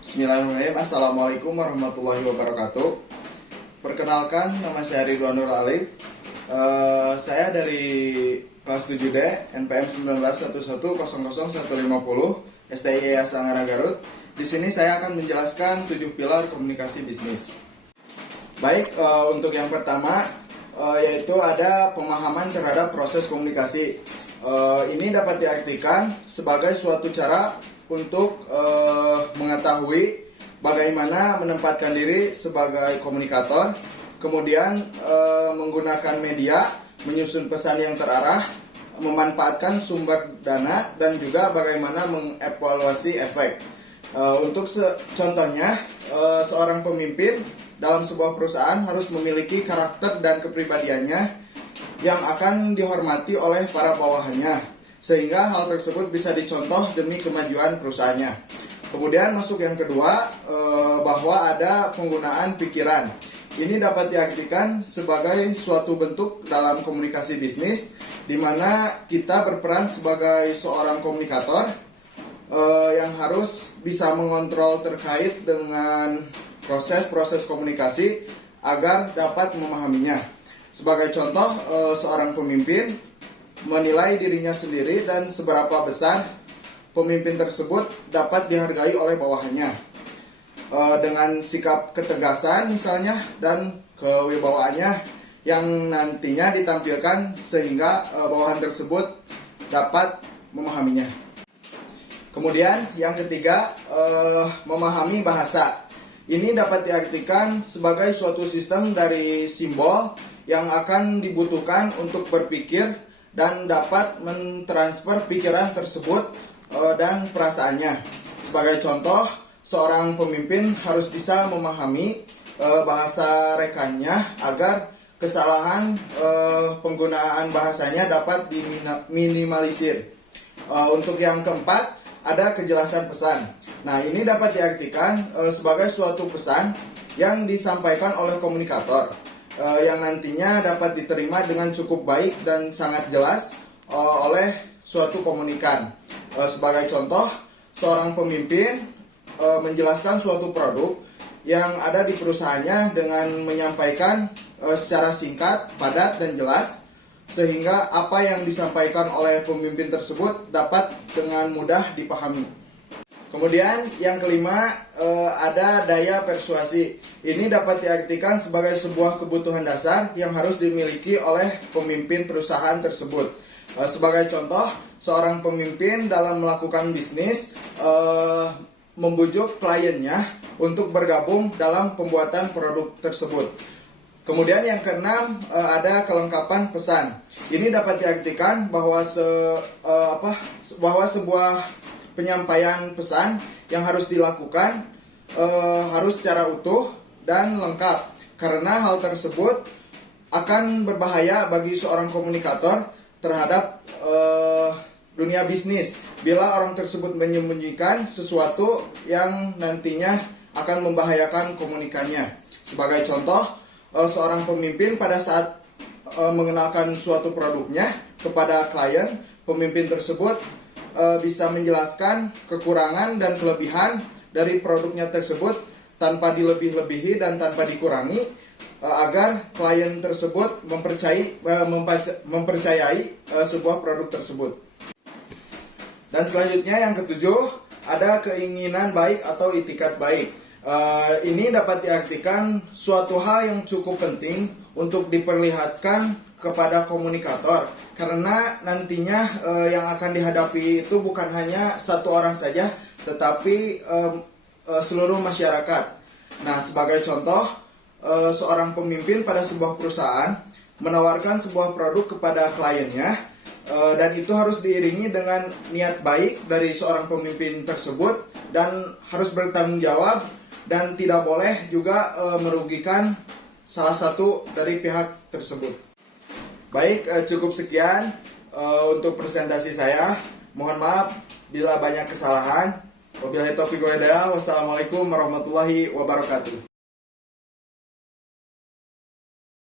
Bismillahirrahmanirrahim. Assalamualaikum warahmatullahi wabarakatuh. Perkenalkan, nama saya Ridwan Nur Alif. Saya dari kelas 7D NPM 1911000150 STIA Sangara Garut. Di sini saya akan menjelaskan 7 pilar komunikasi bisnis. Baik, untuk yang pertama yaitu ada pemahaman terhadap proses komunikasi. Ini dapat diartikan sebagai suatu cara untuk mengetahui bagaimana menempatkan diri sebagai komunikator, kemudian menggunakan media, menyusun pesan yang terarah, memanfaatkan sumber dana, dan juga bagaimana mengevaluasi efek. Untuk contohnya, seorang pemimpin dalam sebuah perusahaan harus memiliki karakter dan kepribadiannya yang akan dihormati oleh para bawahannya, sehingga hal tersebut bisa dicontoh demi kemajuan perusahaannya. Kemudian masuk yang kedua, bahwa ada penggunaan pikiran. Ini dapat diartikan sebagai suatu bentuk dalam komunikasi bisnis, di mana kita berperan sebagai seorang komunikator yang harus bisa mengontrol terkait dengan proses-proses komunikasi agar dapat memahaminya. Sebagai contoh, seorang pemimpin menilai dirinya sendiri dan seberapa besar pemimpin tersebut dapat dihargai oleh bawahannya, dengan sikap ketegasan misalnya dan kewibawaannya yang nantinya ditampilkan sehingga bawahan tersebut dapat memahaminya. Kemudian yang ketiga, memahami bahasa. Ini dapat diartikan sebagai suatu sistem dari simbol yang akan dibutuhkan untuk berpikir dan dapat mentransfer pikiran tersebut dan perasaannya. Sebagai contoh, seorang pemimpin harus bisa memahami bahasa rekannya agar kesalahan penggunaan bahasanya dapat diminimalisir. Untuk yang keempat, ada kejelasan pesan. Nah, ini dapat diartikan sebagai suatu pesan yang disampaikan oleh komunikator, yang nantinya dapat diterima dengan cukup baik dan sangat jelas oleh suatu komunikan. Sebagai contoh, seorang pemimpin menjelaskan suatu produk yang ada di perusahaannya dengan menyampaikan secara singkat, padat, dan jelas, sehingga apa yang disampaikan oleh pemimpin tersebut dapat dengan mudah dipahami. Kemudian yang kelima, ada daya persuasi. Ini dapat diartikan sebagai sebuah kebutuhan dasar yang harus dimiliki oleh pemimpin perusahaan tersebut. Sebagai contoh, seorang pemimpin dalam melakukan bisnis membujuk kliennya untuk bergabung dalam pembuatan produk tersebut. Kemudian yang keenam, ada kelengkapan pesan. Ini dapat diartikan bahwa sebuah penyampaian pesan yang harus dilakukan harus secara utuh dan lengkap, karena hal tersebut akan berbahaya bagi seorang komunikator terhadap dunia bisnis bila orang tersebut menyembunyikan sesuatu yang nantinya akan membahayakan komunikannya. Sebagai contoh, seorang pemimpin pada saat mengenalkan suatu produknya kepada klien, pemimpin tersebut bisa menjelaskan kekurangan dan kelebihan dari produknya tersebut tanpa dilebih-lebihi dan tanpa dikurangi, agar klien tersebut mempercayai sebuah produk tersebut. Dan selanjutnya yang ketujuh, ada keinginan baik atau itikat baik. Ini dapat diartikan suatu hal yang cukup penting untuk diperlihatkan kepada komunikator, karena nantinya yang akan dihadapi itu bukan hanya satu orang saja, tetapi seluruh masyarakat. Nah, sebagai contoh, seorang pemimpin pada sebuah perusahaan menawarkan sebuah produk kepada kliennya, dan itu harus diiringi dengan niat baik dari seorang pemimpin tersebut dan harus bertanggung jawab dan tidak boleh juga merugikan salah satu dari pihak tersebut. Baik, cukup sekian untuk presentasi saya. Mohon maaf bila banyak kesalahan. Wabillahi taufiq wal hidayah. Wassalamualaikum warahmatullahi wabarakatuh.